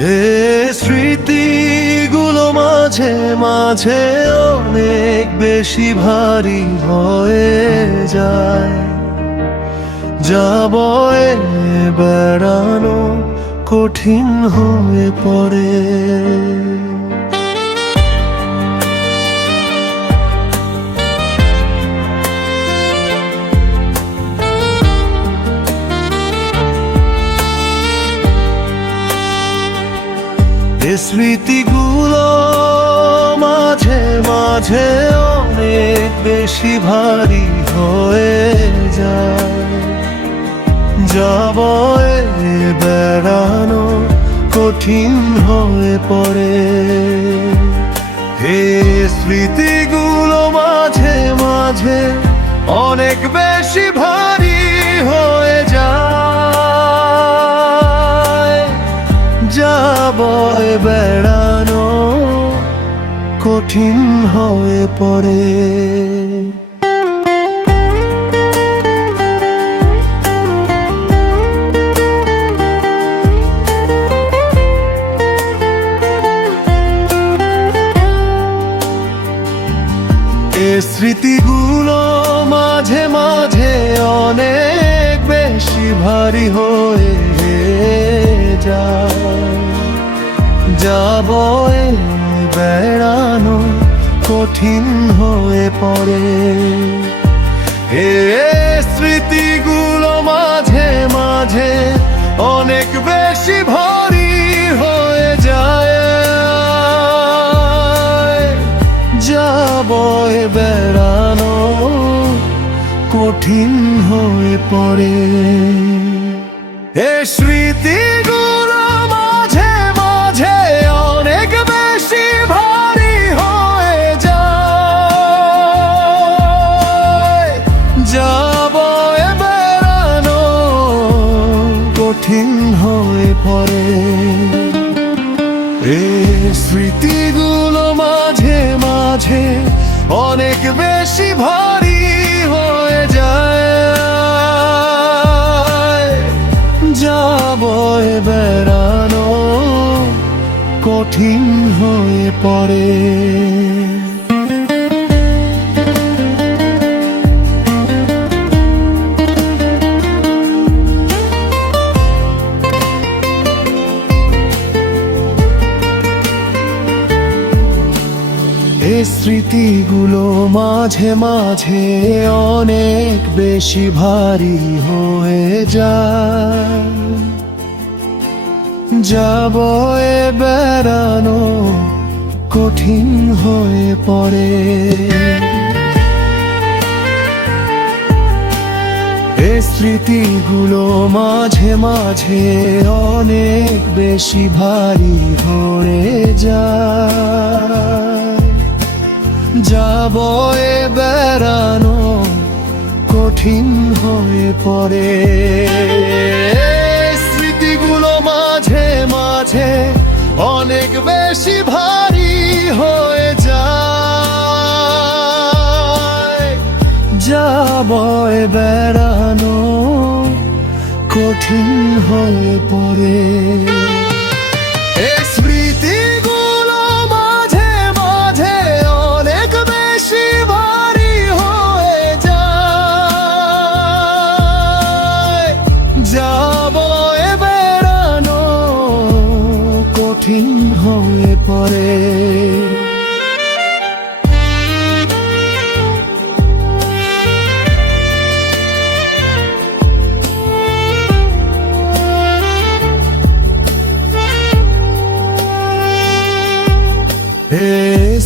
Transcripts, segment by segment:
এ স্মৃতিগুলো মাঝে মাঝে অনেক বেশি ভারী হয়ে যায়। যাবো বেড়ানো কঠিন হয়ে পড়ে। স্মৃতিগুলো মাঝে মাঝে অনেক বেশি ভারী হয়ে যায়। যাবো বেড়ানো কঠিন হয়ে পড়ে। হে স্মৃতিগুলো মাঝে মাঝে অনেক বেশি ভারী হয়ে যায়। যাবো বেড়ানো কঠিন হয়ে পড়ে। স্মৃতিগুলো মাঝে মাঝে অনেক বেশি ভারী হয়ে যায়। যাবো বেড়ানো কঠিন হয়ে পড়ে। এ স্মৃতিগুলো মাঝে মাঝে অনেক বেশি ভারী হয়ে যায়। যাবো বেড়ানো কঠিন হয়ে পড়ে। এ স্মৃতিগুলো মাঝে মাঝে অনেক বেশি ভারী হয়ে যায়। যাবো বেড়ানো কঠিন হয়ে পড়ে। এ স্মৃতিগুলো মাঝে মাঝে অনেক বেশি ভারী হয়ে যায়। যাবো বেড়ানো কঠিন হয়ে পড়ে। স্মৃতিগুলো মাঝে মাঝে অনেক বেশি ভারী হয়ে যায়। যাবো বেড়ানো কঠিন হয়ে পড়ে। স্মৃতিগুলো মাঝে মাঝে অনেক বেশি ভারী হয়ে যায়। যাবো বেড়ানো কঠিন হয়ে পড়ে। স্মৃতিগুলো মাঝে মাঝে অনেক বেশি ভারী হয়ে যায়। যাবো বেড়ানো কঠিন হয়ে পড়ে। স্মৃতিগুলো মাঝে মাঝে অনেক বেশি ভারী হয়ে যায়। যাবো বেড়ানো কঠিন হয়ে পড়ে।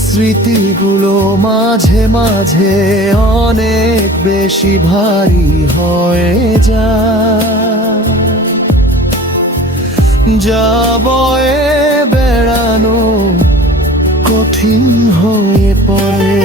স্মৃতিগুলো মাঝে মাঝে অনেক বেশি ভারী হয়ে যায়। যাবো বেড়ানো কঠিন হয়ে পড়ে।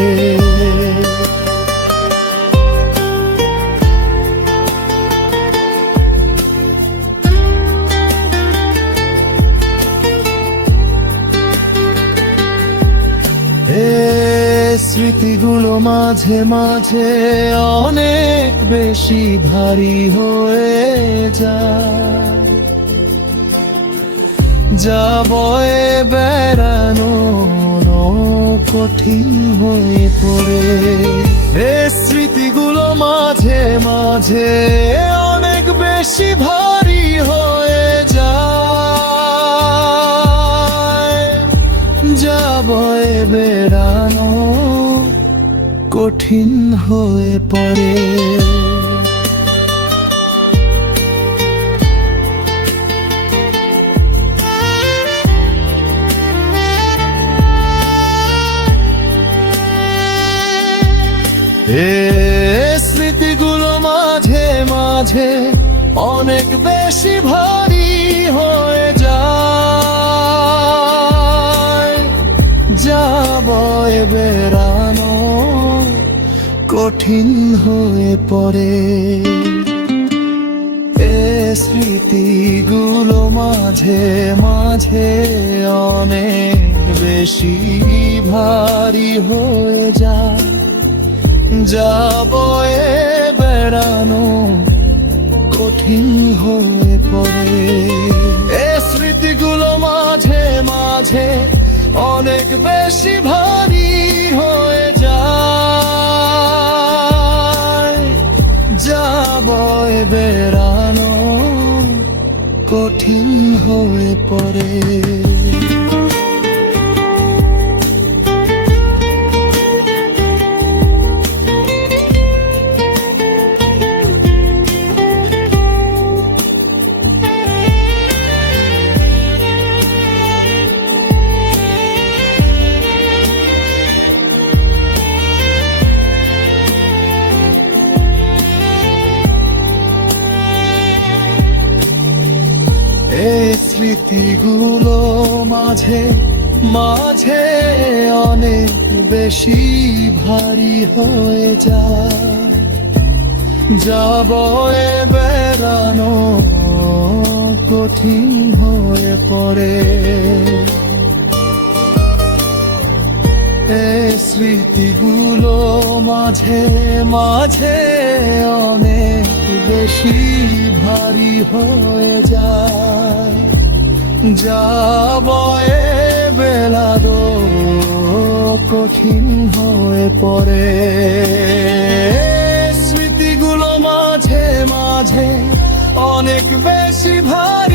স্মৃতিগুলো মাঝে মাঝে অনেক বেশি ভারী হয়ে যায়। যা বয়ে বেড়ানো কঠিন হয়ে পড়ে। এ স্মৃতিগুলো মাঝে মাঝে অনেক বেশি ভারী হয়ে যায়, যা বয়ে বেড়ানো কঠিন হয়ে পড়ে। এ স্মৃতিগুলো মাঝে মাঝে অনেক বেশি ভারী হয়ে যায়, যা বয়ে বেড়ানো কঠিন হয়ে পড়ে। এ স্মৃতিগুলো মাঝে মাঝে অনেক বেশি ভারী হয়ে যায়, যা বয়ে বেড়ানো কঠিন হয়ে পড়ে। এ স্মৃতিগুলো মাঝে মাঝে অনেক বেশি ভারী হয়ে যায়, যা বয়ে বেড়ানো কঠিন হয়ে পড়ে। এই স্মৃতিগুলো মাঝে মাঝে অনেক বেশি ভারী হয়ে যায়, যা বয়ে বেড়ানো কঠিন হয়ে পড়ে। এই স্মৃতিগুলো মাঝে মাঝে অনেক বেশি ভারী হয়ে যায়, যা বয়ে বেড়ানো কঠিন হয়ে পড়ে। স্মৃতিগুলো মাঝে মাঝে অনেক বেশি ভারী